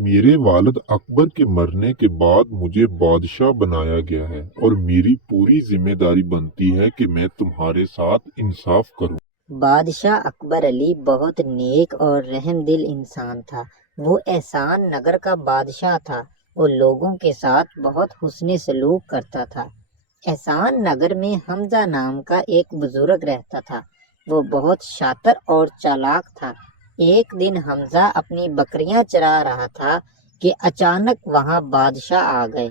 मेरे वालिद अकबर के मरने के बाद मुझे बादशाह बनाया गया है और मेरी पूरी जिम्मेदारी बनती है कि मैं तुम्हारे साथ इंसाफ करूं। बादशाह अकबर अली बहुत नेक और रहमदिल इंसान था। वो एहसान नगर का बादशाह था। वो लोगों के साथ बहुत हुस्न सलूक करता था। एहसान नगर में हमजा नाम का एक बुजुर्ग रहता था। वो बहुत शातिर और चालाक था। एक दिन हमजा अपनी बकरियां चरा रहा था कि अचानक वहां बादशाह आ गए।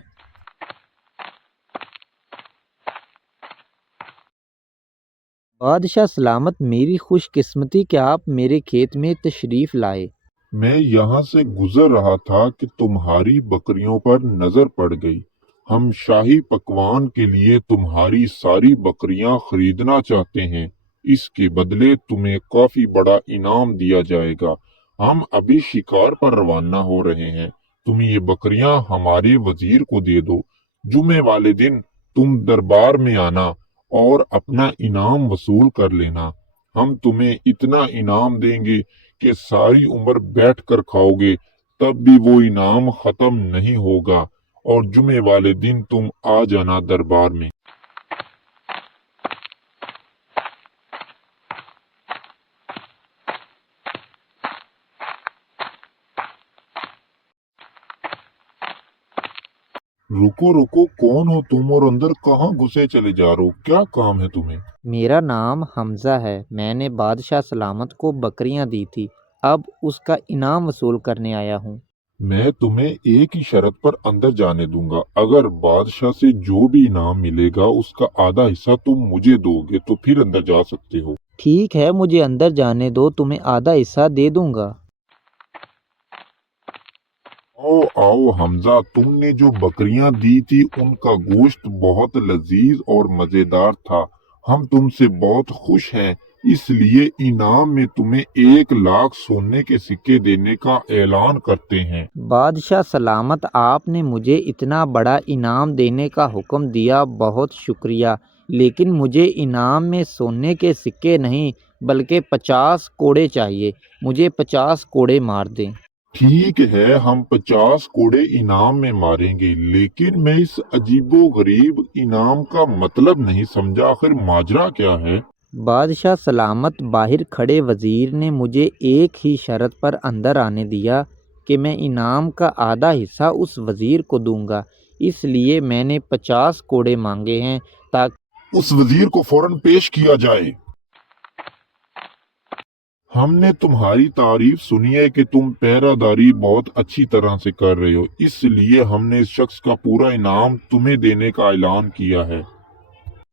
बादशाह सलामत, मेरी खुशकिस्मती कि आप मेरे खेत में तशरीफ लाए। मैं यहाँ से गुजर रहा था कि तुम्हारी बकरियों पर नजर पड़ गई। हम शाही पकवान के लिए तुम्हारी सारी बकरियां खरीदना चाहते हैं। इसके बदले तुम्हें काफी बड़ा इनाम दिया जाएगा। हम अभी शिकार पर रवाना हो रहे हैं। तुम ये बकरियां हमारे वजीर को दे दो। जुमे वाले दिन तुम दरबार में आना और अपना इनाम वसूल कर लेना। हम तुम्हें इतना इनाम देंगे कि सारी उम्र बैठ कर खाओगे, तब भी वो इनाम खत्म नहीं होगा। और जुमे वाले दिन तुम आ जाना दरबार में। रुको रुको, कौन हो तुम और अंदर कहाँ घुसे चले जा रहे हो? क्या काम है तुम्हें? मेरा नाम हमजा है। मैंने बादशाह सलामत को बकरियां दी थी, अब उसका इनाम वसूल करने आया हूँ। मैं तुम्हें एक ही शर्त पर अंदर जाने दूंगा। अगर बादशाह से जो भी इनाम मिलेगा उसका आधा हिस्सा तुम मुझे दोगे तो फिर अंदर जा सकते हो। ठीक है, मुझे अंदर जाने दो, तुम्हें आधा हिस्सा दे दूंगा। आओ आओ हमजा, तुमने जो बकरियां दी थी उनका गोश्त बहुत लजीज और मजेदार था। हम तुमसे बहुत खुश हैं, इसलिए इनाम में तुम्हें 1 लाख सोने के सिक्के देने का ऐलान करते हैं। बादशाह सलामत, आपने मुझे इतना बड़ा इनाम देने का हुक्म दिया, बहुत शुक्रिया। लेकिन मुझे इनाम में सोने के सिक्के नहीं बल्कि 50 कोड़े चाहिए। मुझे 50 कोड़े मार दें। ठीक है, हम 50 कोड़े इनाम में मारेंगे, लेकिन मैं इस अजीबो गरीब इनाम का मतलब नहीं समझा। आखिर माजरा क्या है? बादशाह सलामत, बाहर खड़े वजीर ने मुझे एक ही शर्त पर अंदर आने दिया कि मैं इनाम का आधा हिस्सा उस वजीर को दूंगा। इसलिए मैंने 50 कोड़े मांगे हैं ताकि उस वजीर को फौरन पेश किया जाए। हमने तुम्हारी तारीफ सुनी है कि तुम पहरादारी बहुत अच्छी तरह से कर रहे हो, इसलिए हमने इस शख्स का पूरा इनाम तुम्हें देने का ऐलान किया है।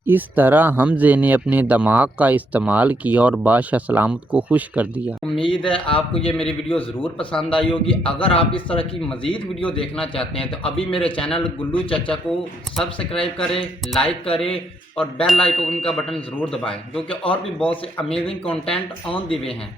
इस तरह हमजे ने अपने दिमाग का इस्तेमाल किया और बादशाह सलामत को खुश कर दिया। उम्मीद है आपको ये मेरी वीडियो ज़रूर पसंद आई होगी। अगर आप इस तरह की मज़ीद वीडियो देखना चाहते हैं तो अभी मेरे चैनल गुल्लू चाचा को सब्सक्राइब करें, लाइक करें और बेल आइकन का बटन ज़रूर दबाएं, क्योंकि और भी बहुत से amazing content on the way हैं।